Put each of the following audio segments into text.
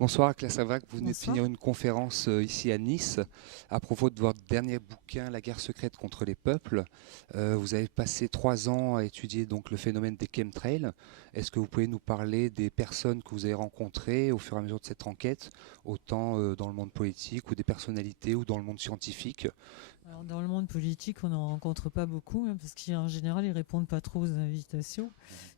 Bonsoir Claire Savac, vous venez de Bonsoir. finir une conférence ici à Nice à propos de votre dernier bouquin, La guerre secrète contre les peuples. Vous avez passé 3 ans à étudier donc le phénomène des chemtrails. Est-ce que vous pouvez nous parler des personnes que vous avez rencontrées au fur et à mesure de cette enquête, autant dans le monde politique ou des personnalités ou dans le monde scientifique? Alors, dans le monde politique, on n'en rencontre pas beaucoup, hein, parce qu'en général, ils répondent pas trop aux invitations.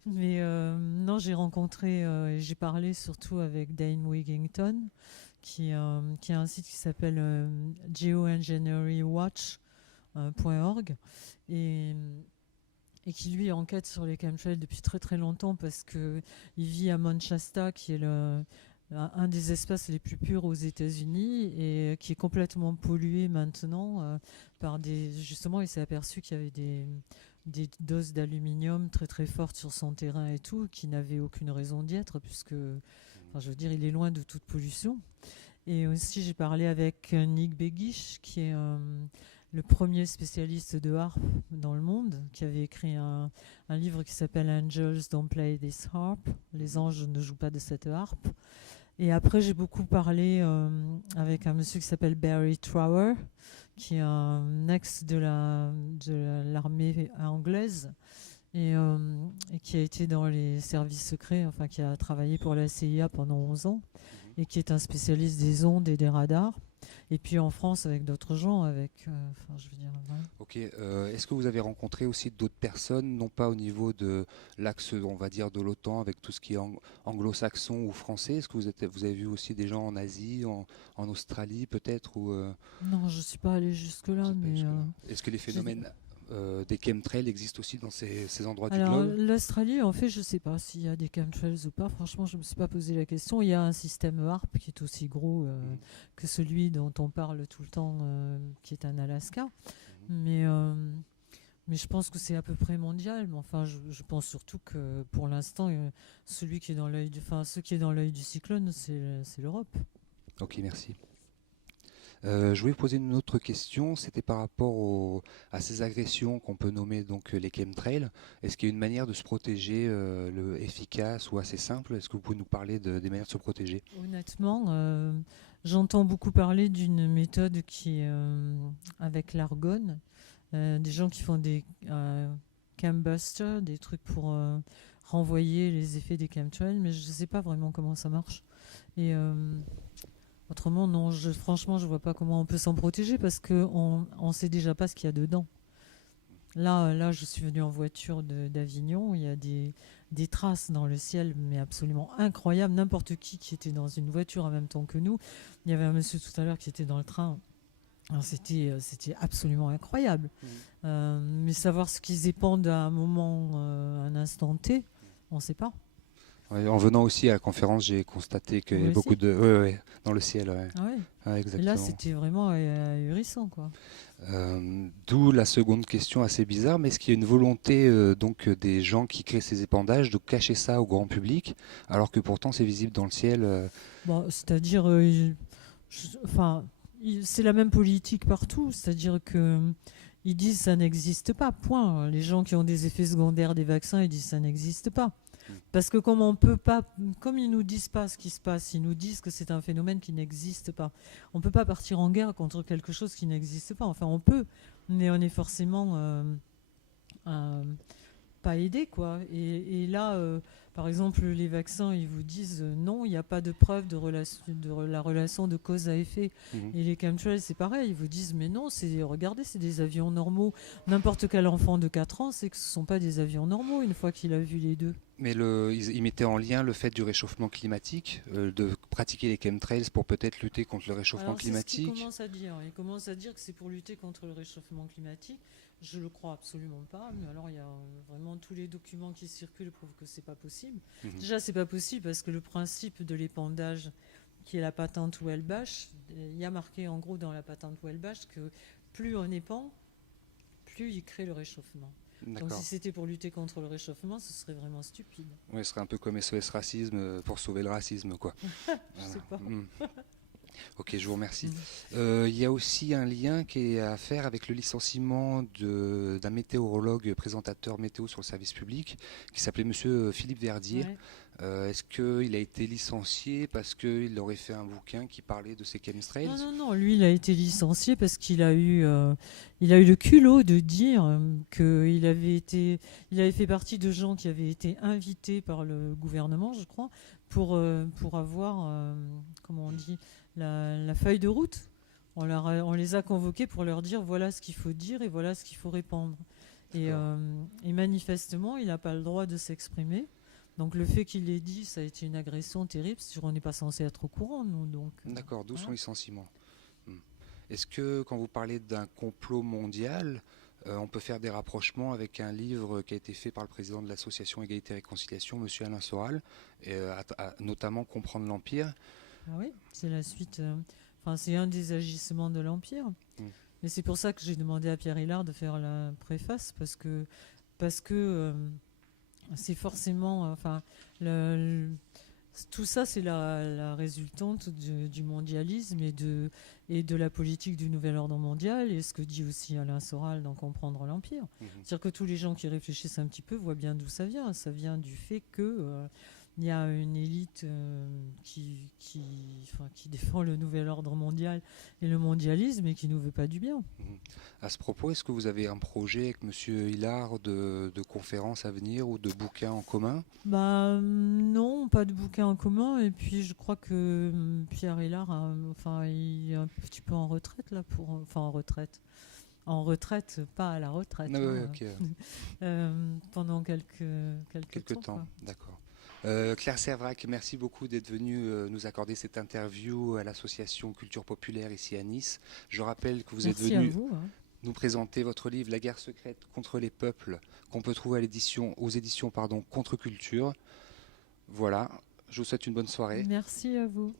Mais non, j'ai rencontré et j'ai parlé surtout avec Dane Wigington, qui a un site qui s'appelle geoengineeringwatch.org et, et qui lui enquête sur les chemtrails depuis très très longtemps parce que il vit à Mount Shasta, qui est un des espaces les plus purs aux États-Unis et qui est complètement pollué maintenant par des. Justement, il s'est aperçu qu'il y avait des doses d'aluminium très très fortes sur son terrain et tout, qui n'avaient aucune raison d'y être, puisque, enfin, je veux dire, il est loin de toute pollution. Et aussi, j'ai parlé avec Nick Begich, qui est le premier spécialiste de harpe dans le monde, qui avait écrit un livre qui s'appelle Angels Don't Play This Harp. Les anges ne jouent pas de cette harpe. Et après, j'ai beaucoup parlé avec un monsieur qui s'appelle Barry Trower, qui est un ex de l'armée anglaise et qui a été dans les services secrets, enfin qui a travaillé pour la CIA pendant 11 ans et qui est un spécialiste des ondes et des radars. Et puis en France, avec d'autres gens, enfin, je veux dire, voilà. Ok, est-ce que vous avez rencontré aussi d'autres personnes, non pas au niveau de l'axe, on va dire, de l'OTAN, avec tout ce qui est anglo-saxon ou français? Est-ce que vous avez vu aussi des gens en Asie, en Australie peut-être, ou Non, je suis pas allée vous jusque-là, êtes pas allé mais jusque-là? Est-ce que les j'ai- phénomènes des chemtrails existent aussi dans ces endroits du alors, globe? l'Australie, en fait, je sais pas s'il y a des chemtrails ou pas. Franchement, je me suis pas posé la question. Il y a un système HARP qui est aussi gros Mhm, que celui dont on parle tout le temps, qui est en Alaska. mhm. Mais, mais je pense que c'est à peu près mondial. Mais enfin, je pense surtout que pour l'instant, celui qui est dans l'œil enfin, ceux qui est dans l'œil du cyclone, c'est l'Europe. Ok, merci. Je voulais vous poser une autre question, c'était par rapport à ces agressions qu'on peut nommer donc les chemtrails. Est-ce qu'il y a une manière de se protéger efficace ou assez simple? Est-ce que vous pouvez nous parler des manières de se protéger? Honnêtement, j'entends beaucoup parler d'une méthode qui est avec l'argone. Des gens qui font des chembusters, des trucs pour renvoyer les effets des chemtrails, mais je ne sais pas vraiment comment ça marche. Et autrement, non, franchement, je vois pas comment on peut s'en protéger parce qu'on ne sait déjà pas ce qu'il y a dedans. Là, je suis venue en voiture d'Avignon, il y a des traces dans le ciel, mais absolument incroyables. N'importe qui était dans une voiture en même temps que nous. Il y avait un monsieur tout à l'heure qui était dans le train. Alors, c'était absolument incroyable. Mhm. Mais savoir ce qu'ils épandent à un moment, un instant T, on ne sait pas. Ouais, en venant aussi à la conférence, j'ai constaté qu'il y Vous a beaucoup aussi. de... Ouais, ouais, dans le ciel, ouais. Ah ouais. Ouais, Et là, exactement. c'était vraiment ahurissant, quoi. D'où la seconde question assez bizarre, mais est-ce qu'il y a une volonté donc des gens qui créent ces épandages de cacher ça au grand public, alors que pourtant c'est visible dans le ciel Bon, c'est-à-dire, enfin, c'est la même politique partout. C'est-à-dire que ils disent ça n'existe pas. Point. Les gens qui ont des effets secondaires des vaccins, ils disent ça n'existe pas. Mm. Parce que comme on peut pas, comme ils nous disent pas ce qui se passe, ils nous disent que c'est un phénomène qui n'existe pas. On peut pas partir en guerre contre quelque chose qui n'existe pas. Enfin, on peut, mais on est forcément euh, pas aidé, quoi. Et là, par exemple, les vaccins, ils vous disent non, il n'y a pas de preuve de la relation de cause à effet. Mhm. Et les chemtrails, c'est pareil, ils vous disent mais non, regardez, c'est des avions normaux. N'importe quel enfant de 4 ans sait que ce ne sont pas des avions normaux une fois qu'il a vu les deux. Mais ils mettaient en lien le fait du réchauffement climatique, de pratiquer les chemtrails pour peut-être lutter contre le réchauffement Alors c'est ce qu'ils climatique. commencent à dire. Ils commencent à dire que c'est pour lutter contre le réchauffement climatique. Je le crois absolument pas. Mais alors il y a vraiment tous les documents qui circulent prouvent que c'est pas possible. Mhm. Déjà c'est pas possible parce que le principe de l'épandage, qui est la patente Welbach, il y a marqué en gros dans la patente Welbach que plus on épand, plus il crée le réchauffement. Donc si D'accord. c'était pour lutter contre le réchauffement, ce serait vraiment stupide. Oui, ce serait un peu comme SOS Racisme pour sauver le racisme, quoi. Je sais pas. Mhm. Ok, je vous remercie. Mhm. Il y a aussi un lien qui est à faire avec le licenciement d'un météorologue présentateur météo sur le service public qui s'appelait Monsieur Philippe Verdier. Ouais. Est-ce qu'il a été licencié parce qu'il aurait fait un bouquin qui parlait de ces chemtrails? Non, non, non, lui, il a été licencié parce il a eu le culot de dire il avait fait partie de gens qui avaient été invités par le gouvernement, je crois, pour avoir, comment on dit, la feuille de route. On les a convoqués pour leur dire voilà ce qu'il faut dire et voilà ce qu'il faut répandre. D'accord. Et manifestement, il n'a pas le droit de s'exprimer. Donc le fait qu'il l'ait dit, ça a été une agression terrible. On n'est pas censé être au courant, nous. Donc D'accord, d'où son voilà. licenciement. Hmm. Est-ce que quand vous parlez d'un complot mondial, on peut faire des rapprochements avec un livre qui a été fait par le président de l'association Égalité et Réconciliation, Monsieur Alain Soral, notamment Comprendre l'Empire? Ah oui, c'est la suite. Enfin, c'est un des agissements de l'Empire. Hmm. Et c'est pour ça que j'ai demandé à Pierre Hillard de faire la préface, parce que c'est forcément. Enfin, le- tout ça, c'est la résultante du mondialisme et de la politique du nouvel ordre mondial, et ce que dit aussi Alain Soral dans Comprendre l'Empire. Mhm. C'est-à-dire que tous les gens qui réfléchissent un petit peu voient bien d'où ça vient. Ça vient du fait que il y a une élite enfin, qui défend le nouvel ordre mondial et le mondialisme et qui nous veut pas du bien. Mhm. À ce propos, est-ce que vous avez un projet avec Monsieur Hillard de conférences à venir ou de bouquins en commun? Bah non, pas de bouquin en commun. Et puis je crois que Pierre Hillard, enfin, il est un petit peu en retraite là enfin en retraite, pas à la retraite, Ah ouais, hein, ok, pendant quelques quelques temps, temps, quoi. d'accord. Claire Servrac, merci beaucoup d'être venue nous accorder cette interview à l'association Culture Populaire ici à Nice. Je rappelle que vous êtes Merci à venue vous, hein. nous présenter votre livre La guerre secrète contre les peuples qu'on peut trouver aux éditions Contre-Culture. Voilà, je vous souhaite une bonne soirée. Merci à vous.